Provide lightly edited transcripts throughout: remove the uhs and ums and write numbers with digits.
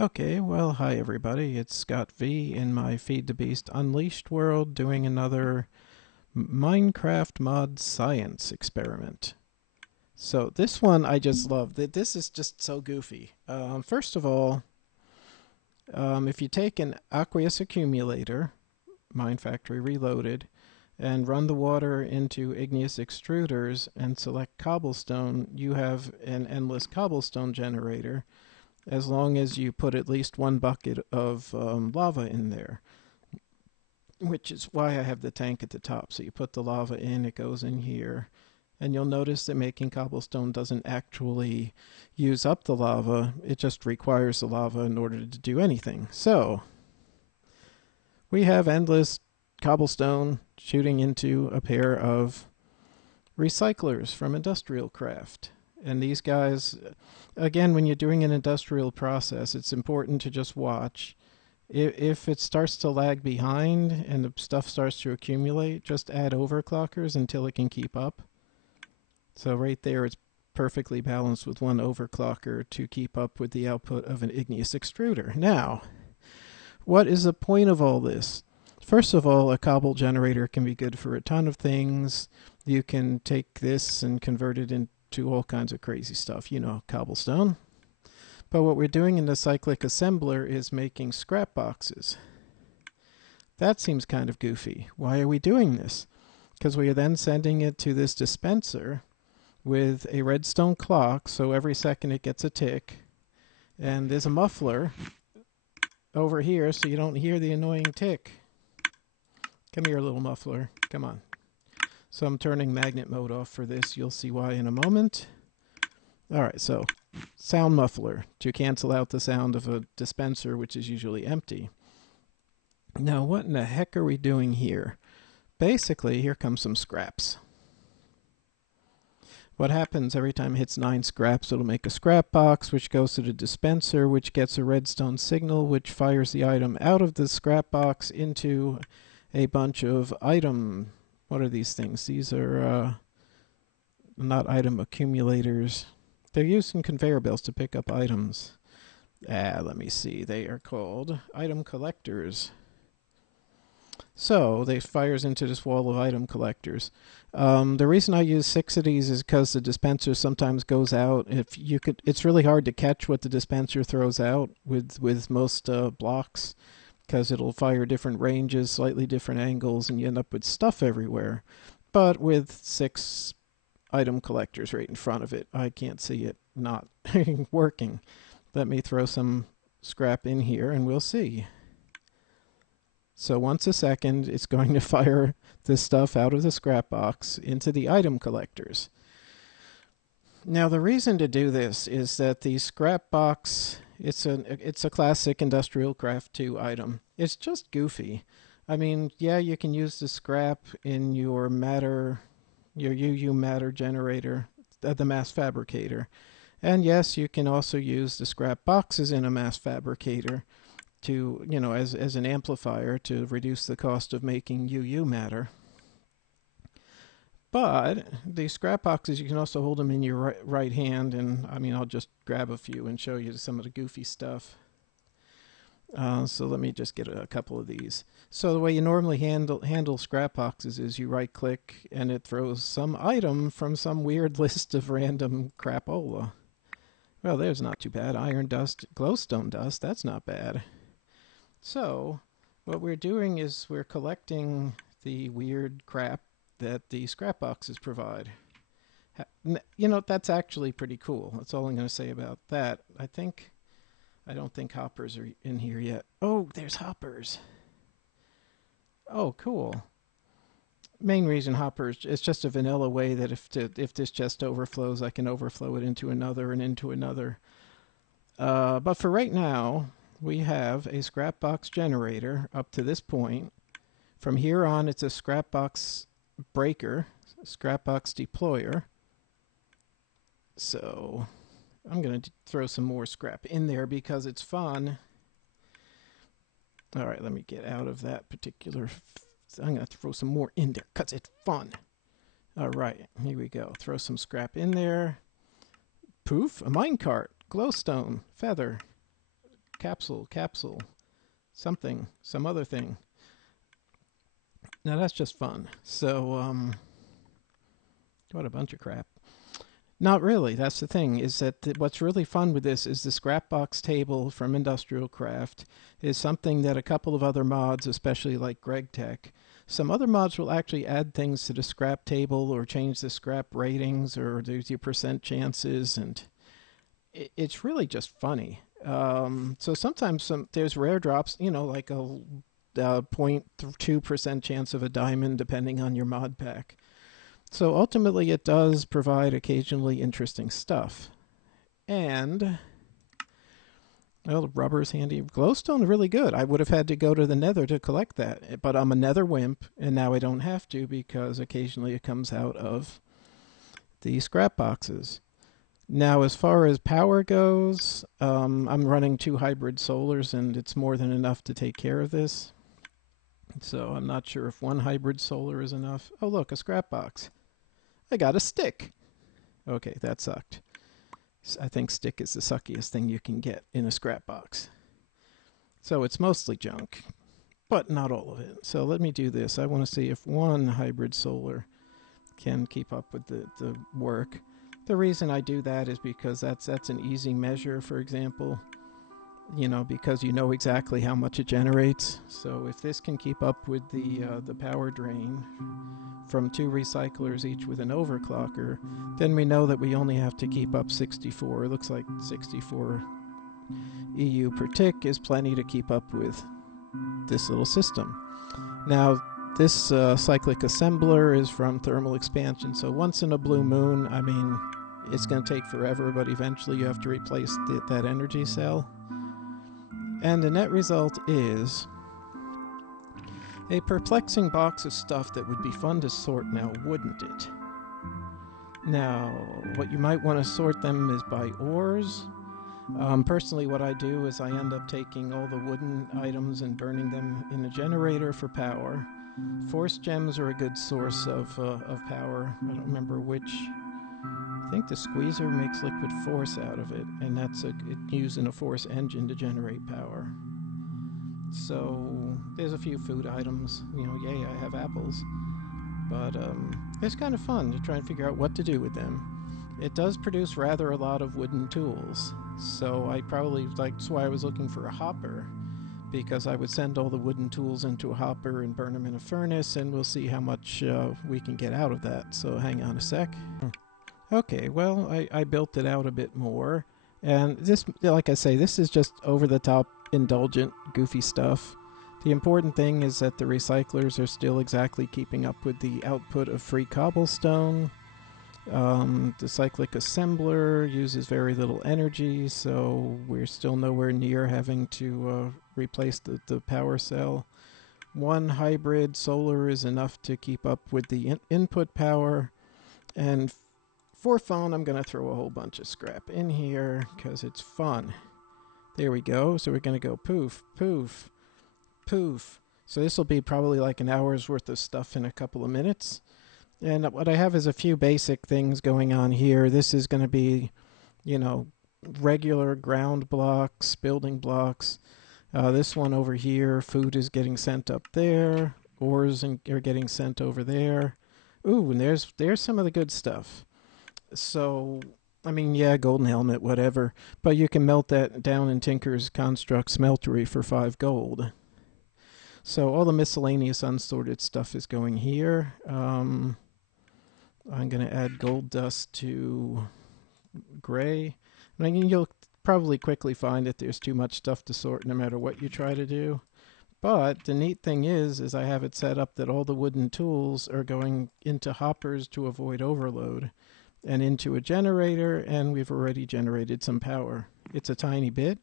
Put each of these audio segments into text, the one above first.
Okay, well, hi everybody. It's Scott V in my Feed the Beast Unleashed world doing another Minecraft mod science experiment. So this one I just love. This is just so goofy. First of all, if you take an aqueous accumulator, Mine Factory Reloaded, and run the water into igneous extruders and select cobblestone, you have an endless cobblestone generator as long as you put at least one bucket of lava in there, which is why I have the tank at the top. So you put the lava in, it goes in here, and you'll notice that making cobblestone doesn't actually use up the lava, it just requires the lava in order to do anything. So we have endless cobblestone shooting into a pair of recyclers from Industrial Craft. And these guys, again, when you're doing an industrial process, it's important to just watch. If it starts to lag behind and the stuff starts to accumulate, just add overclockers until it can keep up. So right there, it's perfectly balanced with one overclocker to keep up with the output of an igneous extruder. Now, what is the point of all this? First of all, a cobble generator can be good for a ton of things. You can take this and convert it into all kinds of crazy stuff, you know, cobblestone. But what we're doing in the cyclic assembler is making scrap boxes. That seems kind of goofy. Why are we doing this? Because we are then sending it to this dispenser with a redstone clock, so every second it gets a tick. And there's a muffler over here so you don't hear the annoying tick. Come here, little muffler. Come on. So I'm turning magnet mode off for this. You'll see why in a moment. Alright, so sound muffler to cancel out the sound of a dispenser, which is usually empty. Now, what in the heck are we doing here? Basically, here comes some scraps. What happens every time it hits 9 scraps, it'll make a scrap box, which goes to the dispenser, which gets a redstone signal, which fires the item out of the scrap box into a bunch of item. What are these things? These are not item accumulators. They're used in conveyor belts to pick up items. Let me see. They are called item collectors. So they fires into this wall of item collectors. The reason I use 6 of these is because the dispenser sometimes goes out. It's really hard to catch what the dispenser throws out with most blocks, because it'll fire different ranges, slightly different angles, and you end up with stuff everywhere. But with 6 item collectors right in front of it, I can't see it not working. Let me throw some scrap in here and we'll see. So once a second, it's going to fire this stuff out of the scrap box into the item collectors. Now, the reason to do this is that the scrap box, it's a classic Industrial Craft 2 item. It's just goofy. I mean, yeah, you can use the scrap in your matter, your UU matter generator, the mass fabricator. And yes, you can also use the scrap boxes in a mass fabricator to, you know, as an amplifier to reduce the cost of making UU matter. But the scrap boxes, you can also hold them in your right hand, and I mean, I'll just grab a few and show you some of the goofy stuff. So let me just get a couple of these. So the way you normally handle scrap boxes is you right click and it throws some item from some weird list of random crapola. Well, there's not too bad. Iron dust, glowstone dust, that's not bad. So what we're doing is we're collecting the weird crap that the scrap boxes provide. You know, that's actually pretty cool. That's all I'm going to say about that. I don't think hoppers are in here yet. Oh, there's hoppers. Oh, cool. Main reason hoppers, it's just a vanilla way that if this chest overflows, I can overflow it into another and into another. But for right now, we have a scrap box generator up to this point. From here on, it's a scrap box breaker, scrap box deployer. So I'm going to throw some more scrap in there because it's fun. All right, let me get out of that particular. I'm going to throw some more in there because it's fun. All right, here we go. Throw some scrap in there. Poof, a minecart, glowstone, feather. capsule, something, some other thing. Now that's just fun. So, what a bunch of crap. Not really. That's the thing, is that what's really fun with this is the Scrapbox table from Industrial Craft is something that a couple of other mods, especially like Greg Tech, some other mods will actually add things to the scrap table or change the scrap ratings or do your percent chances, and it's really just funny. So sometimes there's rare drops, like a 0.2% chance of a diamond depending on your mod pack. So ultimately it does provide occasionally interesting stuff. And, well, the rubber is handy. Glowstone really good. I would have had to go to the nether to collect that, but I'm a nether wimp, and now I don't have to because occasionally it comes out of the scrap boxes. Now, as far as power goes, I'm running 2 hybrid solars, and it's more than enough to take care of this. So I'm not sure if 1 hybrid solar is enough. Oh, look, a scrap box. I got a stick. Okay, that sucked. I think stick is the suckiest thing you can get in a scrap box. So it's mostly junk, but not all of it. So let me do this. I want to see if 1 hybrid solar can keep up with the work. The reason I do that is because that's an easy measure, for example. Because you know exactly how much it generates. So if this can keep up with the power drain from 2 recyclers, each with an overclocker, then we know that we only have to keep up 64. It looks like 64 EU per tick is plenty to keep up with this little system. Now, this cyclic assembler is from thermal expansion, so once in a blue moon, I mean, it's going to take forever, but eventually you have to replace that energy cell. And the net result is a perplexing box of stuff that would be fun to sort now, wouldn't it? Now, what you might want to sort them is by ores. Personally, what I do is I end up taking all the wooden items and burning them in a generator for power. Force gems are a good source of power. I don't remember which. I think the squeezer makes liquid force out of it, and that's used in a force engine to generate power. So there's a few food items. Yay, I have apples. But it's kind of fun to try and figure out what to do with them. It does produce rather a lot of wooden tools, so that's why I was looking for a hopper, because I would send all the wooden tools into a hopper and burn them in a furnace, and we'll see how much we can get out of that. So hang on a sec. Okay, well, I built it out a bit more, and this, like I say, this is just over-the-top, indulgent, goofy stuff. The important thing is that the recyclers are still exactly keeping up with the output of free cobblestone. The cyclic assembler uses very little energy, so we're still nowhere near having to replace the power cell. 1 hybrid solar is enough to keep up with the input power, and for fun, I'm going to throw a whole bunch of scrap in here because it's fun. There we go. So we're going to go poof, poof, poof. So this will be probably like an hour's worth of stuff in a couple of minutes. And what I have is a few basic things going on here. This is going to be, regular ground blocks, building blocks. This one over here, food is getting sent up there. Ores are getting sent over there. Ooh, and there's some of the good stuff. So, I mean, yeah, golden helmet, whatever. But you can melt that down in Tinker's Construct Smeltery for 5 gold. So all the miscellaneous unsorted stuff is going here. I'm going to add gold dust to gray. And I mean, you'll probably quickly find that there's too much stuff to sort no matter what you try to do. But the neat thing is I have it set up that all the wooden tools are going into hoppers to avoid overload, and into a generator, and we've already generated some power. It's a tiny bit.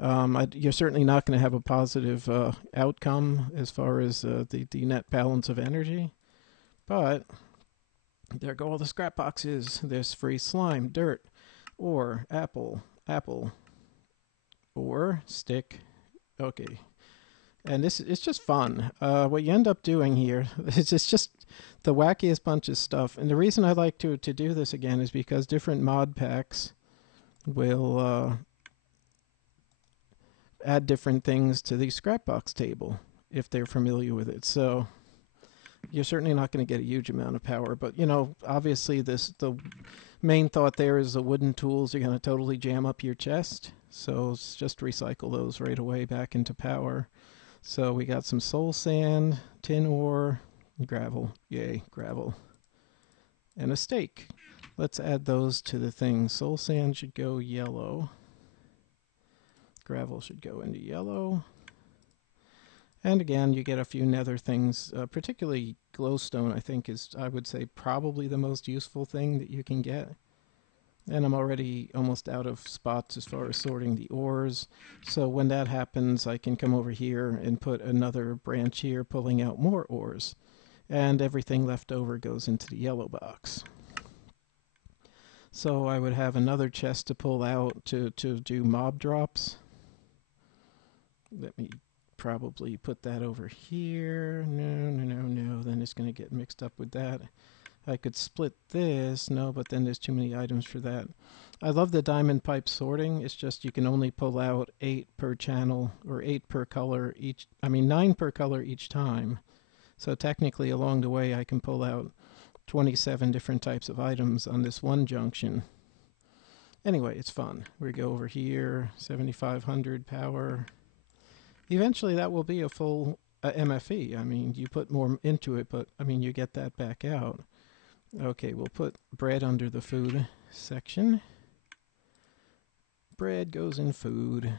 You're certainly not going to have a positive outcome as far as the net balance of energy, but there go all the scrap boxes. There's free slime, dirt, ore, apple, ore, stick. Okay. And it's just fun. What you end up doing here is it's just the wackiest bunch of stuff. And the reason I like to do this again is because different mod packs will add different things to the Scrapbox table if they're familiar with it. So you're certainly not going to get a huge amount of power, but you know, obviously the main thought there is the wooden tools are going to totally jam up your chest. So just recycle those right away back into power. So we got some soul sand, tin ore, gravel. Yay, gravel. And a stake. Let's add those to the thing. Soul sand should go yellow. Gravel should go into yellow. And again, you get a few nether things, particularly glowstone, I think is, I would say, probably the most useful thing that you can get. And I'm already almost out of spots as far as sorting the ores. So when that happens, I can come over here and put another branch here, pulling out more ores. And everything left over goes into the yellow box. So I would have another chest to pull out to do mob drops. Let me probably put that over here. No. Then it's going to get mixed up with that. I could split this. No, but then there's too many items for that. I love the diamond pipe sorting. It's just you can only pull out 8 per channel or 8 per color each. I mean 9 per color each time. So technically along the way I can pull out 27 different types of items on this one junction. Anyway, it's fun. We go over here, 7,500 power. Eventually that will be a full MFE. I mean, you put more into it, but I mean, you get that back out. Okay, we'll put bread under the food section. Bread goes in food.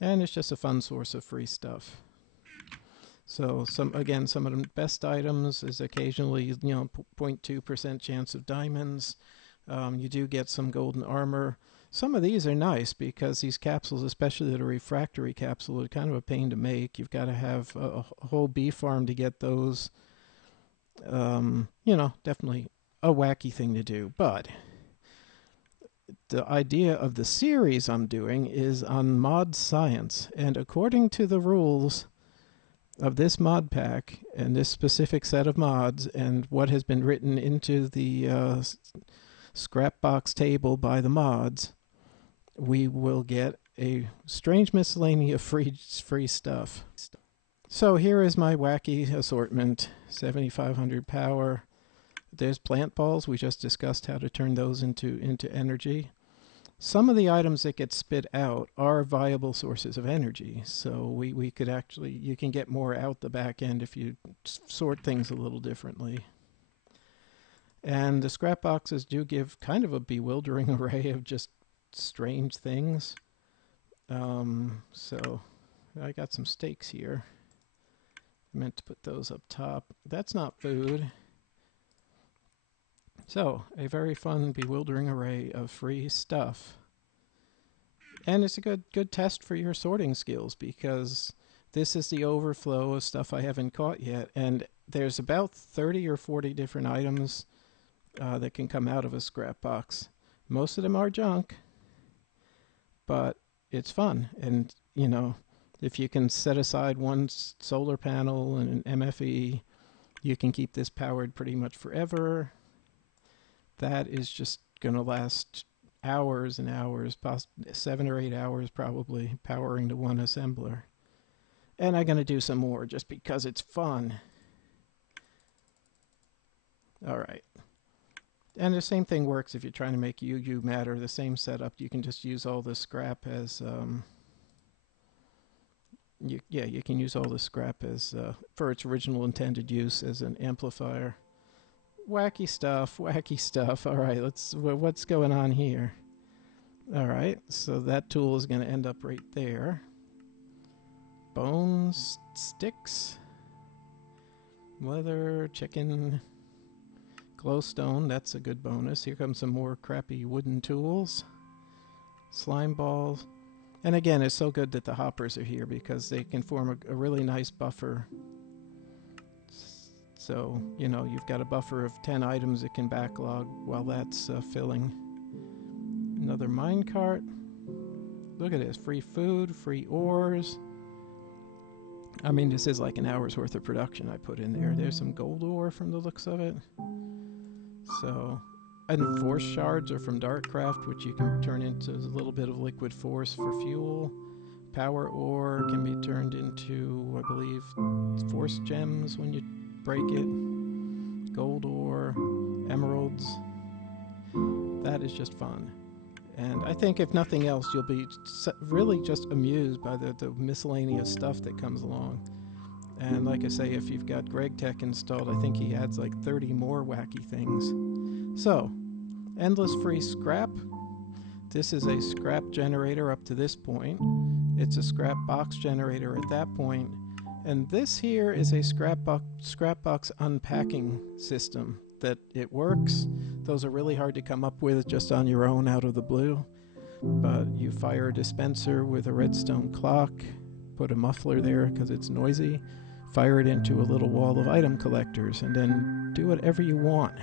And it's just a fun source of free stuff. So some of the best items is occasionally, you know, 0.2% chance of diamonds. You do get some golden armor. Some of these are nice because these capsules, especially the refractory capsule, are kind of a pain to make. You've got to have a whole bee farm to get those. You know, definitely a wacky thing to do. But the idea of the series I'm doing is on mod science. And according to the rules of this mod pack and this specific set of mods and what has been written into the Scrapbox table by the mods, we will get a strange miscellany of free stuff. So here is my wacky assortment. 7,500 power. There's plant balls. We just discussed how to turn those into energy. Some of the items that get spit out are viable sources of energy. So we could actually, you can get more out the back end if you sort things a little differently. And the scrap boxes do give kind of a bewildering array of just strange things. So I got some steaks here. I meant to put those up top. That's not food. So a very fun, bewildering array of free stuff. And it's a good test for your sorting skills because this is the overflow of stuff I haven't caught yet. And there's about 30 or 40 different items that can come out of a scrap box. Most of them are junk, but it's fun. And, you know, if you can set aside one solar panel and an MFE, you can keep this powered pretty much forever. That is just going to last hours and hours, 7 or 8 hours probably, powering the one assembler. And I'm going to do some more just because it's fun. All right. And the same thing works if you're trying to make UU matter. The same setup. You can just use all the scrap as... you can use all the scrap as for its original intended use as an amplifier. Wacky stuff. All right, what's going on here? All right, so that tool is going to end up right there. Bones, sticks, leather, chicken, glowstone. That's a good bonus. Here comes some more crappy wooden tools. Slime balls. And again, it's so good that the hoppers are here because they can form a really nice buffer. So, you know, you've got a buffer of 10 items that can backlog while that's filling. Another minecart. Look at this. Free food, free ores. I mean, this is like an hour's worth of production I put in there. There's some gold ore from the looks of it. So, and force shards are from Darkcraft, which you can turn into a little bit of liquid force for fuel. Power ore can be turned into, I believe, force gems when you break it. Gold ore, emeralds. That is just fun. And I think if nothing else, you'll be really just amused by the miscellaneous stuff that comes along. And like I say, if you've got GregTech installed, I think he adds like 30 more wacky things. So, endless free scrap. This is a scrap generator up to this point. It's a Scrapbox generator at that point. And this here is a Scrapbox unpacking system that it works. Those are really hard to come up with just on your own out of the blue. But you fire a dispenser with a redstone clock, put a muffler there because it's noisy, fire it into a little wall of item collectors, and then do whatever you want.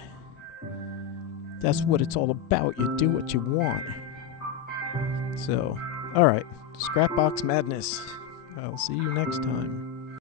That's what it's all about. You do what you want. So, alright, Scrapbox madness. I'll see you next time.